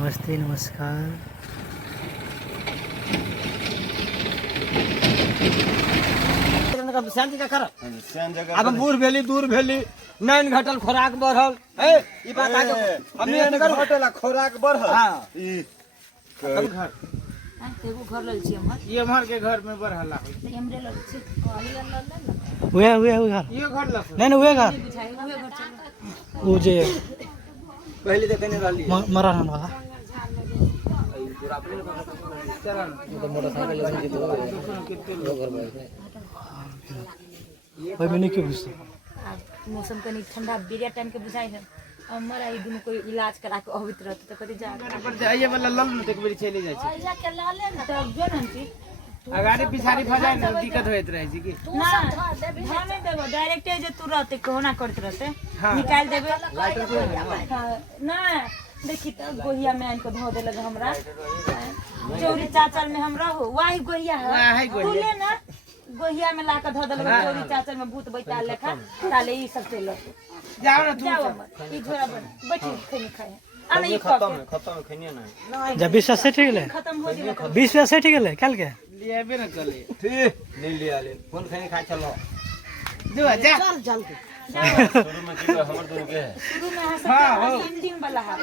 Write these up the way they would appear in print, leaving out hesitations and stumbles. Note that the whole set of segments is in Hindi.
नमस्ते नमस्कार। अब बूढ़ भेली दूर भेली नैन घटल खोराक बढ़ल है ई बात आगे हमने नगर घटल खोराक बढ़ल हां ई घर एगो घर लल छी हमर ये हमर के घर में बढ़ला हमरे लल छी कहली लल ना वे घर ये घर लस नहीं वे घर बुझाई उहे घर चल वो जे पहले देखे नहीं रहली मरान वाला ओइ में नहीं के बुझते मौसम कनी ठंडा बिरिया टाइम के बुझाई है हमर आई दिन कोई इलाज करा के अबित रहत त कथि जा पर जाइए वाला लल न एक बेरी चली जाय छै आइया के लाले ना त जो नंती अगाड़ी पिछाड़ी फजाय न दिक्कत होइत रहे छै की ना धाने देबो डायरेक्ट जे तू रहते कोना करत रहते निकाल देबे ना देखी त गोहिया में इनको धो देलक हमरा चौरी चाचल में हम रहू वाही गोहिया है तू ले ना गोहिया में लाकर धो देलक चौरी चाचल में भूत बैठा लेखा ताले ई सब चलो जाओ ना तू जाओ ई घोड़ा बन बैठी खनी खाए आने ई खत्म खनिया ना जब 20 से ठीक ले खत्म हो गेल 20 से ठीक ले कल के लियाबे न चले ठीक नहीं लिया ले कौन खाने खा चलो जो जा चल के शुरू में की हमर दूर के शुरू में हां एंडिंग वाला है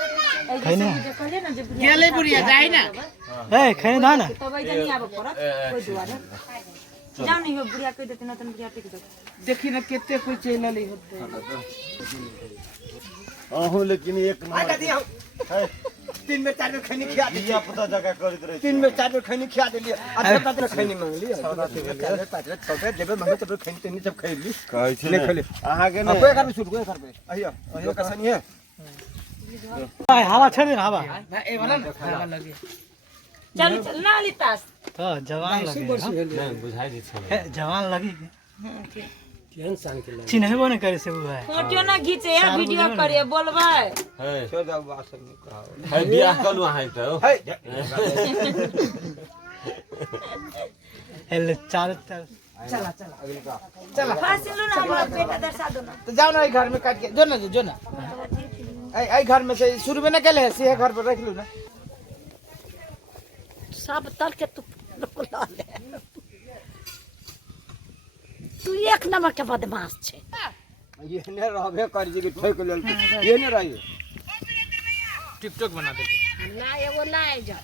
खैने जो कहले ना जे गेले बुढ़िया जाई ना ए खैने दा ना तब नहीं आबे पड़त कोई दुआरे जाओ नहीं हो बुढ़िया कह देते न तन बुढ़िया टिक दो देखी ना केते कोई चलल होते अहो लेकिन एक नंबर है 3 में 4 में खैनी खिया दिया पता जगह करत रहे 3 में 4 में खैनी खिया देली अच्छा तक खैनी मांग ली छोटे देबे मांगे तब खैनी तनी सब खै ली कैसे ले खले आहा के नहीं कोई घर में छूट कोई घर में आइयो आइयो कैसा नहीं है हवा छोड़ दे ना हवा ए वाला ना हवा लगे चल चल ना लितास तो जवान लगे बुझाई दी छै जवान लगी केहन सांग के चिन्हबो नहीं करे से वो है फोटो ना खींचे या वीडियो करिए बोलबे है छोड़ दो बात नहीं कहा है बियाह कलु आहा त एल चार चला चला अगली का चला फांसी लो ना हमारा बेटा दर्शा दो ना तो जाओ ना ई घर में काट के जो ना आई घर में से शुरू में ना केले है से घर पर रख लू ना सब तल के तू ला ले तू एक नंबर के बदमाश छे ये ने रहबे कर जी के ठोक लेल ये ने रही टिकटॉक बना दे ना एगो लाए जा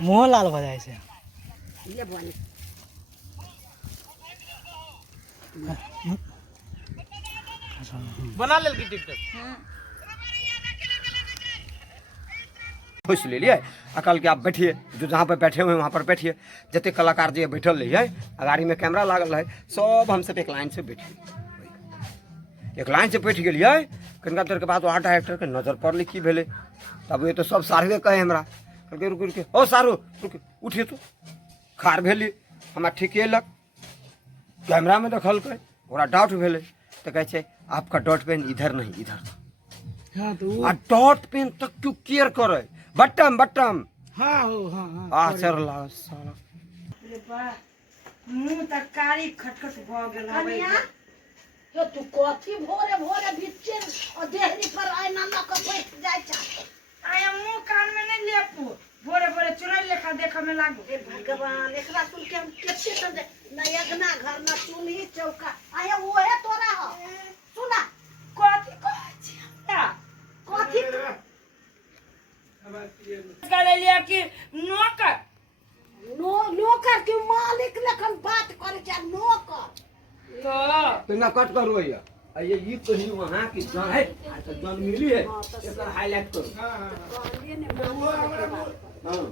मुंह लाल हो जाए से ले बोल बना लेल की टिकटॉक खुश ले लिए अकल के आप बैठिए जो जहाँ पर बैठे हुए हैं वहाँ पर बैठिए जितने कलाकार जी बैठल रही है गाड़ी में कैमरा लागल है सब हम सब एक लाइन से बैठिए एक लाइन से बैठ गए कनिका देर के बाद वहाँ डायरेक्टर के नजर पड़ल की भेले तब ये तो सब सारे कहे हमरा कहलकै रुक रुक ओ सारू रुक उठिए तो खार भेली हमरा ठिकेलक कैमरा में देखलकै ओकरा डाउट भेले तो कहै छै आपका डॉट पेन इधर नहीं इधर हां तो आ डॉट पेन तक क्यों केयर करे बटम बटम हां हो हां आचर ला साला मुंह तक कारी खटखट भ गेल कनिया यो तू कथी भोरे भोरे बिचे और देहरी पर आईना न के बैठ जाय छ आया मुंह कान में नहीं लेपू भोरे भोरे चुड़ैल लेखा देखे में लागू हे भगवान एकरा सुन के हम केते समझे न यगना घर न चूल्ही चौका आया ओहे तोरा हो सुना कथी कहै छी हमरा कथी करे लिया कि नौकर नौकर के मालिक लखन बात करे छ नौकर तो तेना कट करो भैया ये कहीं वहां की जन है तो जन मिली है इसका हाईलाइट करो हां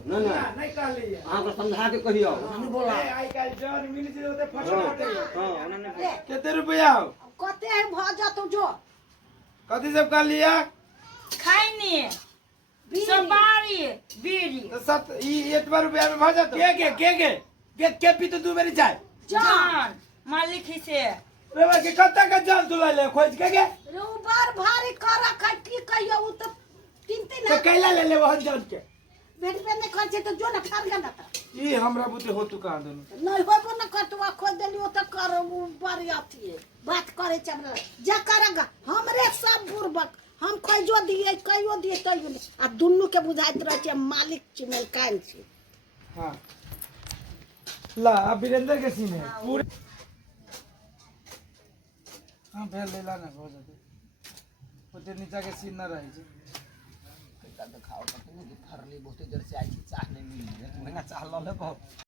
ना ना नहीं कहली हां को समझा के कहियो नहीं बोला आई काल जन मिली जे ओते फसल काटे हां उन्होंने केते रुपया कते है भ जातो जो कथी सब कर लिया खाइनी सवारी बीड़ी तो 7 ई 1 रुपया में भ जात के पी तो 2 बेरी चाय जान मालिक ही से रे के कत्ता का जान तुला ले खोज के रूबार भारी कर खट्टी कहियो उ तो तीन तीन तो कैला ले ले वहन जान के बेट पे ने खर्चे तो जो न फार गंदा था ई हमरा बुते हो तू कहां दोनों नहीं होबो न कटवा खोज देली ओ त कर बारी आती है बात करे चमरा जा करेगा हमरे सब बुरबक हम कहियो दिए तैयो नहीं आ दुनू के बुझाइत रहे छै मालिक चिमल कान छै। हाँ ला अब वीरेंद्र के सीन है पूरे। हाँ भेल लेला ना हो जाते ओते नीचा के सीन ना रहे छै। दिखाओ फरली बहुते देर से आई चाह नहीं मिली है, महंगा चाह लो ले बहुत